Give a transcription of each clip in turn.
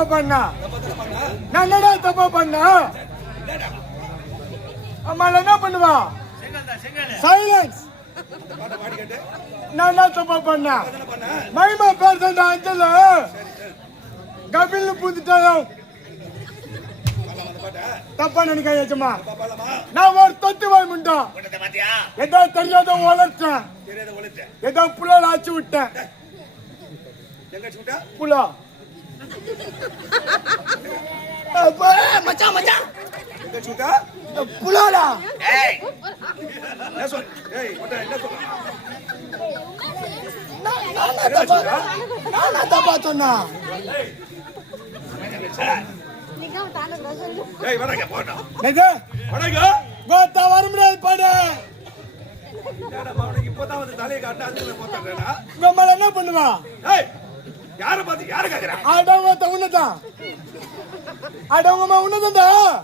தப்பா பண்ணா? நான் என்னடா தப்பா பண்ணா? அம்மா என்ன பண்ணுவா? சைலன்ஸ் நான் என்ன தப்பா பண்ணா? மகிமா பேர் தான் அஞ்சல? கபில் பூந்துட்டாயும் தப்பா நினைக்காயச்சுமா நான் ஒரு தொத்து வாய் முண்டோம் ஏதோ தெரியாத வளர்த்தேன் ஏதோ புலால் ஆச்சு விட்டேன். புலா. மச்சான் மச்சான். புலாலா? ஏய். நான் தப்பா நான் தப்பா சொன்னா ஏய் வடங்க போட்டோம் எது வடங்க கோத்தா வர முடியாது பாடு. அவனுக்கு இப்போதான் வந்து தலையை காட்டு அதுல போட்டாங்கடா நம்மள என்ன பண்ணுவா? ஏய் யார பார்த்து யார கேக்குறா? ஆடவங்க உன்னதான் ஆடவங்க உன்னதான்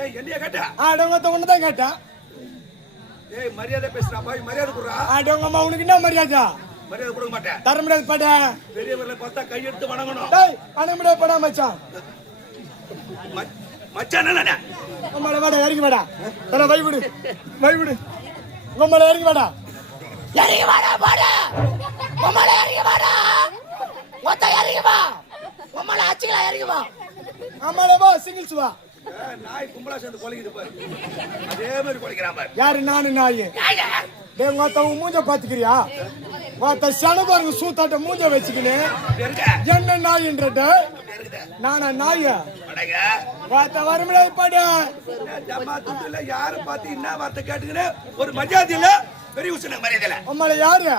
ஏய் என்னைய கேட்ட? ஆடவங்க உன்னதான் கேட்டா? ஏய் மரியாதை பேசுறா பாய் மரியாதை குடுறா ஆடவங்க உனக்கு என்ன மரியாதை? மரியாதை கொடுக்க மாட்டேன் தர முடியாது பாடு. பெரியவர்களை பார்த்தா கையெடுத்து வணங்கணும். டேய் பண்ண முடியாது படா மச்சான். மச்சான் நானே நம்மள வாடா இறங்கி வாடா. தர வை விடு வை விடு. நம்மள இறங்கி வாடா. இறங்கி வாடா பாடு. உம்மள இறங்கி வாடா மொத்த இறங்கி வா உம்மள அச்சுங்களா இறங்கி வா நம்மள வா சிங்கிள்ஸ் வா. நாய் கும்பலா சேர்ந்து கொலைக்குது பாரு. அதே மாதிரி கொலைக்கிறான் பாரு. யாரு நானு நாய்? டேய் அத்தவங்க மூஞ்ச பாத்துக்கிறியா? ஒருத்த சனபாருங்க சூத்தாட்ட மூஞ்ச வச்சுக்கினு என்ன நாயின்றத நானா நாய? வார்த்தை வர முடியாது பாடு யாரு பார்த்து என்ன வார்த்தை கேட்டுக்கின்னு ஒரு மரியாதை இல்ல பெரிய விஷயம் மரியாதை இல்ல. உம்மள யாரு?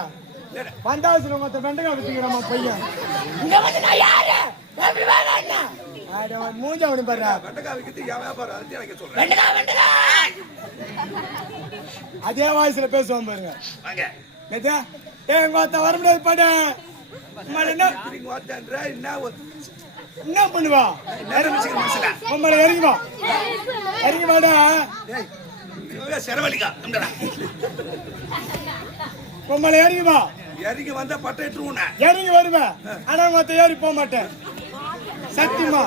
வந்தாசுல மொத்த வெண்டகா வச்சுக்கிறமா பையன். இங்க வந்து நான் யாரு? எப்படி வேணா என்ன? மூஞ்ச அவனு பாரு வெண்டைக்காய் விற்கிறது என் வியாபாரம் அது எனக்கு சொல்றேன். வெண்டுகா வெண்டுகா அதே வாய்ஸ்ல பேசுவான் பாருங்க. வாங்க. நேத்தா ஏ உங்க அத்தை வர முடியாது பாடு. என்ன? என்ன ஒரு- என்ன பண்ணுவா? மனசுல உம்மள இறங்கி வாடா. ஏய் இறங்கி வா. இறங்கி வந்தா பட்டை இட்டுருவோண்ணே. இறங்கி வருவேன் ஆனா மத்த ஏறி போக மாட்டேன். சத்தியமா.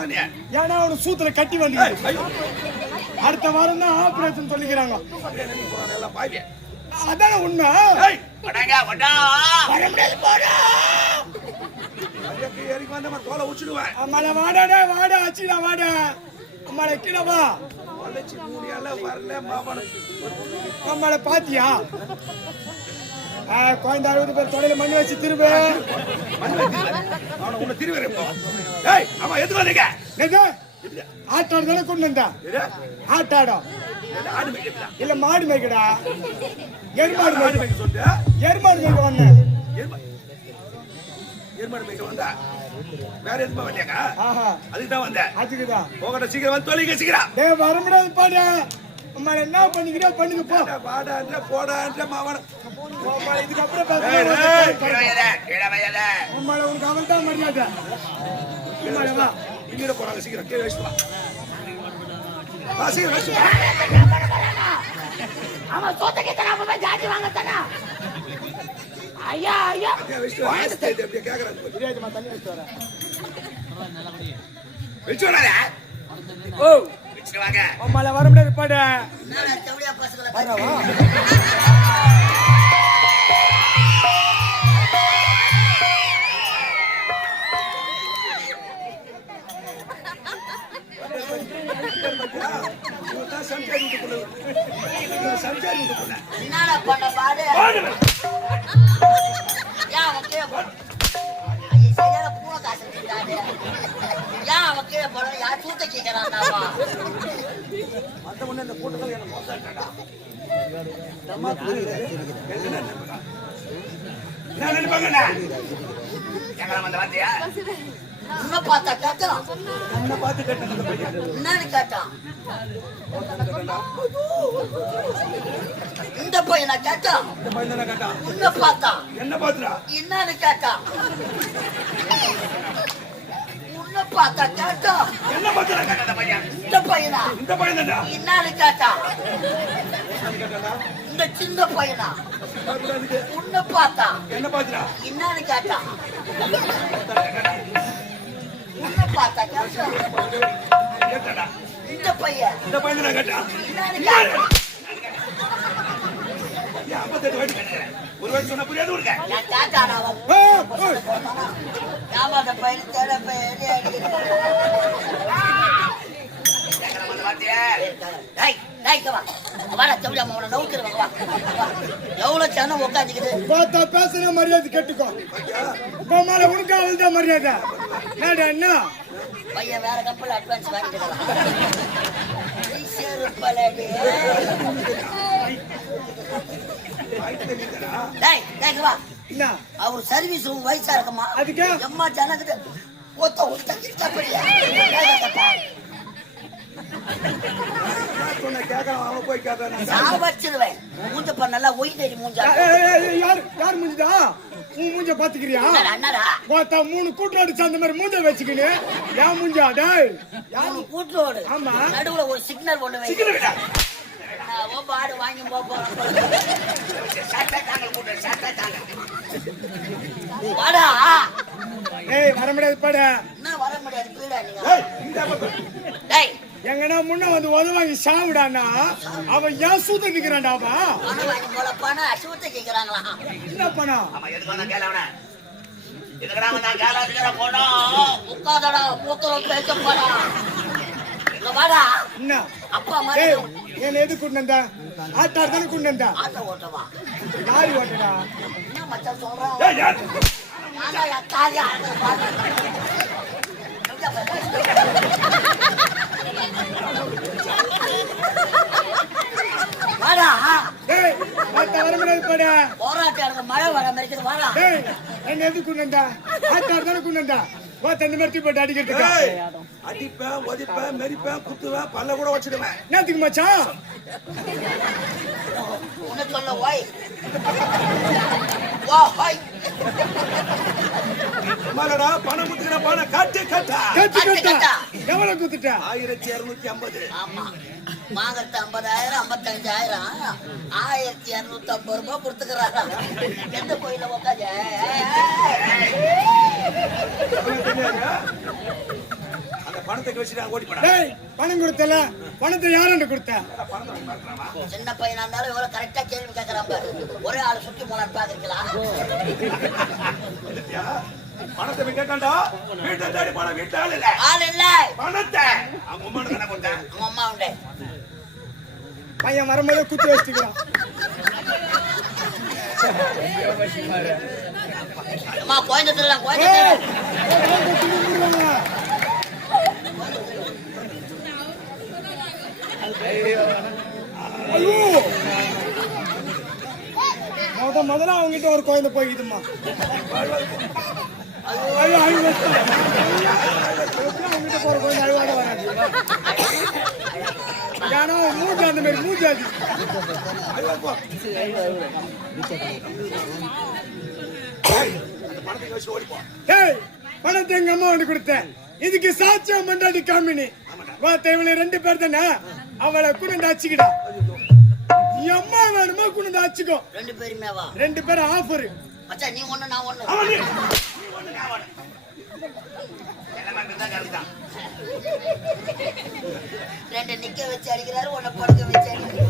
ஏன்னா அவனு சூத்துல கட்டி வந்து அடுத்த வாரம் தான் ஆபரேஷன் சொல்லிக்கிறாங்க. அதான உண்மை? வர முடியாது போடா. வந்தா நான் தோலை உச்சிடுவேன் அம்மால வாடாடா வாடா அச்சிடா வாடா. அம்மால கீழே வா. வளைச்சு மூடியால வரல அம்மால பாத்தியா? குழந்தை அறுபது பேர் தொடையில மணி வச்சு திரும்ப அவனை இப்போ. ஏய் அவன் எதுக்கு வந்தீங்க ஆட்டாடு தானே கொண்டு வந்தா? ஆட்டாடம்? இல்ல மாடு மேய்க்கடா. எருமாடு மேய்க்க சொல்லிட்டு? எருமாடு மேய்க்க வந்தேன் எருமா- எருமாடு மேய்க்க வந்தா? வேற எதுமா வந்தியாக்கா? அதுக்கு தான் வந்தேன். அதுக்குதான். போகட்ட சீக்கிரம் வந்து தொலைங்க சீக்கிரம் வர முடியாது பாடு அம்மா என்ன பண்ணிக்கிறியோ பண்ணுங்க போ. வாடான்ற போடான்ற மாவன இதுக்கப்புறம் அம்மால உனக்கு அவன் தான் மரியாதை. அம்மால வா. இங்கிட்ட போறாங்க சீக்கிரம் கீழே வச்சுட்டு வா. வா சீக்கிரம் வச்சுட்டு வா. அவன் சொத்துக்கு தராம போய் ஜாதி வாங்க தானா ஐயா. ஐயா கேக்குறாங்க வச்சு வச்சு வராதே? ஓ. வச்சுட்டு வாங்க அம்மால வர முடியாது பாடு. வரவா என்ன நினைப்பாங்க? என்ன நினைப்பாங்கண்ணா? எங்களை வந்து பார்த்தியா? உன்னை பார்த்தா கேட்கறான் பார்த்து பையன். என்னன்னு கேட்டான் இந்த பையனை கேட்டான் இந்த பையன் கேட்டான். பார்த்தான் என்ன பார்த்துடா? என்னன்னு கேட்டான் உன்னை பார்த்தா கேட்டான் என்ன பார்த்துடா கேட்டான் இந்த பையன்? இந்த பையனா இந்த பையன் என்னன்னு கேட்டான் இந்த சின்ன பையனா. உன்னை பார்த்தா என்ன பார்த்துடா? என்னன்னு கேட்டான் உன்னை பார்த்தா கேட்டாடா. இந்த பையன் இந்த பையன் தானே கேட்டான். என்னன்னு கேட்கிறேன்? ஒரு வாட்டி சொன்னா புரியாது உனக்கு? நான் கேட்டான் அவன் ஏய், ஏய். ஏமாந்த பையன் தேட பையன் எவ்வளவு சனம் உட்காந்துக்குது பார்த்தா பேசுன மரியாதை கேட்டுக்கோ. இப்ப மேல உனக்கு அவள்தான் மரியாதை? என்ன? பையன் வேற கப்பல் அட்வான்ஸ் வாங்கிட்டு அவர் சர்வீஸ் உன் வயசா இருக்குமா? அதுக்கு? எம்மா ஜனக்கிட்ட ஒத்த ஒத்த. நான் சொன்ன அவன் போய் கேட்கறான். நான் வச்சிருவேன். மூஞ்ச பண்ணல ஒயிட்டடி மூஞ்சா. ஏய், ஏய், ஏய், யார் யார் மூஞ்சிதா? உன் மூஞ்ச பாத்துக்கிறியா? பார்த்தா மூணு கூட்டோடு சேர்ந்த மாதிரி மூஞ்ச வச்சுக்கின்னு ஏன் மூஞ்சா டேய்? மூணு கூட்டோடு ஆமா. நடுவுல ஒரு சிக்னல் ஒண்ணு வை. சீக்கிரம் விடா. நான் ஓ பாடு வாங்கி போக போறேன் வாடா. ஏய் வர முடியாது பாடு என்ன வர முடியாது பீடா நீங்க ஏய், இந்த பக்கம். டேய் எங்கன்னா முன்ன வந்து உதவாங்கி சாவிடானா அவன் ஏன் சூத்த நிக்கிறான்டா அவன் பணம் வாங்கி போல பணம் அசுவத்தை கேக்குறாங்களா? என்ன என்ன? என்ன எது கொண்டு வந்தா? ஆட்டார் தானே கொண்டு வந்தா யாரு ஓட்டடா என்ன மச்சான் சொல்றான் வாடா. ஏய் ஆட்டா வர முடியாது பாடு. போராட்டம் எனக்கு மழை வர மாதிரி இருக்குது வாடா. ஏய் என்ன எது கொண்டு ஆட்டார் தானே கொண்டு வா தண்ணி மரத்தி போட்டு அடிக்கிறதுக்கு. அடிப்பேன் ஒதிப்பேன் மெரிப்பேன் குத்துவேன் பல்ல கூட வச்சிடுவேன். என்னத்துக்கு மச்சான்? உன்னை சொல்ல ஓய். வா ஹாய் அம்மாடா பணம் குத்துக்கிற பணம் கட்டு. கட்டா கட்டு. கட்டா. எவ்வளவு குத்துட்ட? ஆயிரத்தி இருநூத்தி ஐம்பது. ஆமா. வாங்கறது ஐம்பதாயிரம் ஐம்பத்தஞ்சாயிரம். ஆயிரத்தி இருநூத்தி ஐம்பது ரூபாய் கொடுத்துக்கிறாரா எந்த கோயில உட்காந்து அந்த பணத்தை வச்சுட்டு ஓடி போடா டேய் பணம் கொடுத்தல? பணத்தை யாருன்னு கொடுத்த? சின்ன பையனா இருந்தாலும் இவ்வளவு கரெக்டா கேள்வி கேட்கறான் பாரு. ஒரே ஆளை சுத்தி போனான்னு இல்லையா? பணத்தை கேட்டான்டா. வீட்டை தேடி போன வீட்டு ஆள் இல்ல. ஆள் இல்ல. பணத்தை. அவங்க உம்மானு தானே கொடுத்தேன். உங்க அம்மா உண்டு. பையன் வரும்போதே குத்தி வச்சுக்கிறான் அம்மா கோயம்புத்தூர்ல கோயம்புத்தூர் முத முதல்ல அவங்ககிட்ட ஒரு குழந்தை போய்க்குதுமா ஏன்னா மூஞ்சி அந்த மாதிரி அந்த பணத்தை எங்க அம்மா வந்து கொடுத்தேன். இதுக்கு சாட்சியம் மண்டாடி காமினி. வா தேவையில ரெண்டு பேர் தானே? அவளை குணந்து அச்சுக்கிடா என் அம்மா வேணுமா குணந்து அச்சுக்கோ ரெண்டு பேரும் ஆஃபர் மச்சான் நீ ஒண்ணு நான் ஒண்ணு. நீ. நீ ஒண்ணு நான் ஒண்ணு ரெண்டு நிக்க வச்சு அடிக்கிறாரு ஒண்ணு படுக்க வச்சு அடிக்கிறாரு.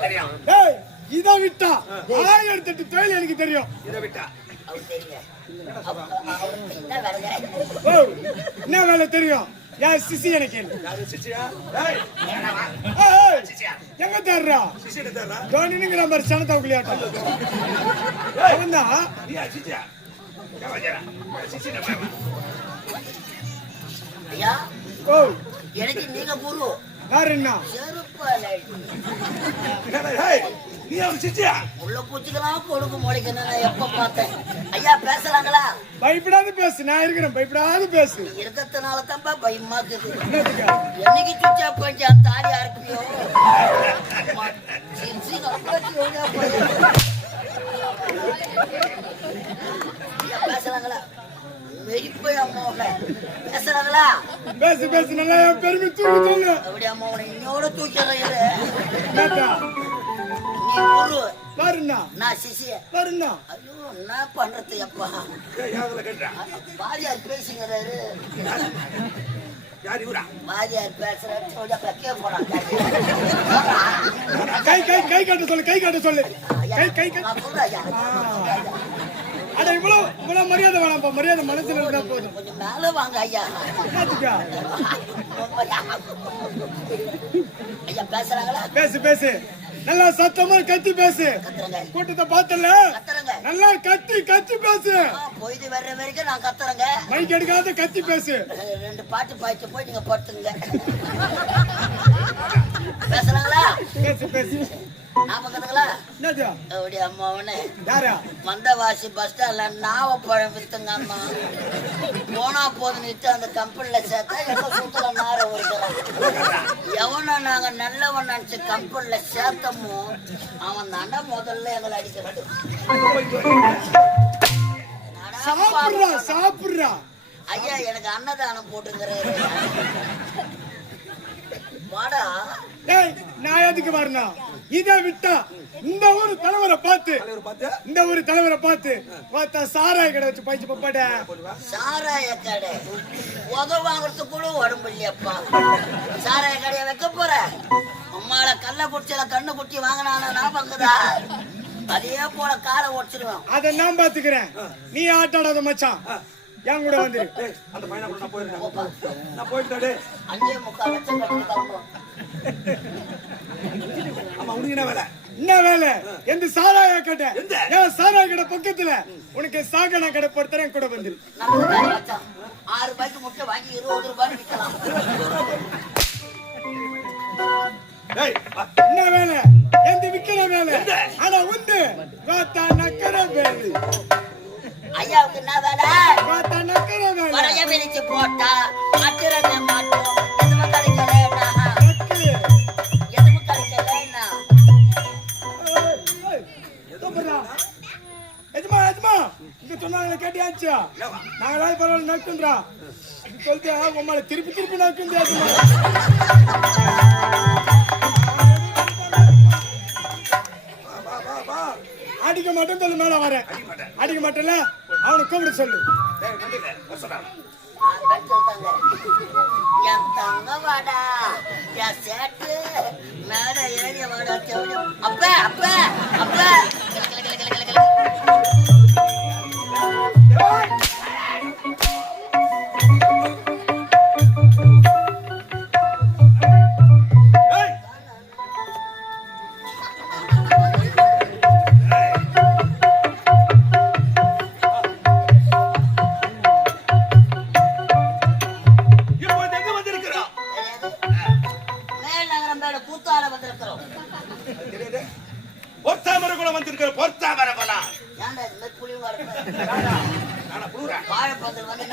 தெரியும்? இத விட்டா ஆயிரத்தி எட்டு தொழில் எனக்கு தெரியும். இதை விட்டா. என்ன வேலைங்க ஓ என்ன வேலை தெரியும்? யார் சிசி எனக்கு? எங்க தர்றா தோனிங்கிற மாதிரி சனத்தா ஐயா ஓ எனக்கு நீங்க குரு. யாரு என்ன? நீ அவன் சிச்சியா உள்ள பூச்சிக்கலாம் கொடுக்க முளைக்கணும் எப்ப பார்த்தேன்? ஐயா பேசுறாங்களா பயப்படாத பேசு. நான் இருக்கிறேன். பயப்படாத பேசு. இருக்கிறதுனால தான்ப்பா பயமாக்குது. என்னத்துக்கு என்னைக்கு சுச்சா கொஞ்சம் தாலி அறுப்பியோ பேசுறாங்களா பேசு பேசு. நல்லா பெருமை தூக்கி சொல்லு அப்படி அம்மாவுல இன்னோட தூக்கிறேன் நீ குரு பாருண்ணா. நான் சிசிய பாருண்ணா. ஐயோ என்ன பண்றது அப்பா? யாதுல கேட்டா? வாதியார் கக்கே போறாங்க கை கை கை காட்ட சொல்லு கை காட்ட சொல்லு. கை. அட இவ்வளவு இவ்வளவு மரியாதை வேணாம்ப்பா மரியாதை மனசுல இருந்தா போதும். கொஞ்சம் மேல வாங்க ஐயா. ஐயா பேசுறாங்களா? பேசு பேசு. நல்லா சத்தமா கத்தி பேசு. கூட்டத்தை பார்த்தல கத்துறங்க. நல்லா கத்தி கத்தி பேசு. பொழுது வர்ற வரைக்கும் நான் கத்துறேங்க. மைக் எடுக்காத கத்தி பேசு. ரெண்டு பாட்டு பாய்ச்சி போய் நீங்க படுத்துங்க பேசுறாங்களா பேசு பேசு. மந்தவாசி பஸ் ஸ்டாண்ட்ல நாவப்பழம் வித்துங்க அம்மா. போனா போது நிட்டு அந்த கம்பெனில சேர்த்தா எங்க சூத்துல நார வருகிறான் எவனை நாங்க நல்லவன் நினைச்சு கம்பெனில சேர்த்தமோ அவன் தாண்டா முதல்ல எங்களை அடிக்கிறது. சாப்பிடுறா சாப்பிடுறா. ஐயா எனக்கு அன்னதானம் போட்டுங்கிறாரு வாடா. ஏய் நான் எதுக்கு வரணும்? இதை விட்டா இந்த ஊர் தலைவரை பார்த்து இந்த ஊர் தலைவரை பார்த்து பார்த்தா சாராய கடை வச்சு பயிச்சு பப்பாட. சாராய கடை. உத வாங்குறதுக்கு கூட உடம்பு இல்லையப்பா. சாராய கடையை வைக்க போற? அம்மால கள்ள குடிச்சல கண்ணு குட்டி வாங்கினான நான் பங்குதா அதே போல காலை உடச்சிருவேன். அதை நான் பாத்துக்கிறேன் நீ ஆட்டாடாத மச்சான். என் கூட வந்துரு ஏய் அந்த பையனை கூட நான் போயிருந்தேன் நான் டேய் அஞ்சே முக்கால் லட்சம் உனக்கு என்ன வேலை. என்ன வேலை? எந்த சாராய கடை? ஏன் சாராய கடை பக்கத்துல? உனக்கு சாகன கடை பொறுத்தரேன் கூட வந்துரு மச்சான். ஆறு ரூபாய்க்கு முட்டை வாங்கி இருபது ரூபாய்க்கு விற்கலாம். டேய் வா. என்ன வேலை? எந்த விக்கிற வேலை? ஆனா உண்டு. பார்த்தா நக்கர வேலை. ஐயாவுக்கு என்ன வேலை? பார்த்தா நக்கர வேலை. போட்டா அத்திரமே மாட்டோம். மேல வரேன் அடிக்க மாட்டேன் அடிக்க மாட்டேன்ல அவனை கூப்பிட சொல்லு டேய் வண்டியில வர சொல்றான் நான் தான் சொல்றேங்க. என் தங்க வாடா என் சேட்டு மேல ஏறிய வாடா அப்ப அப்ப.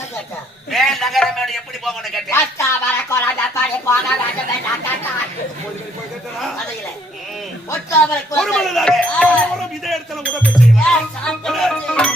கேட்டா? போய் கேட்டா கதையில. ஒட்டாமரை ஒரு மணிதாக அவரும் இதே இடத்துல உடம்பு செய்யலாம்.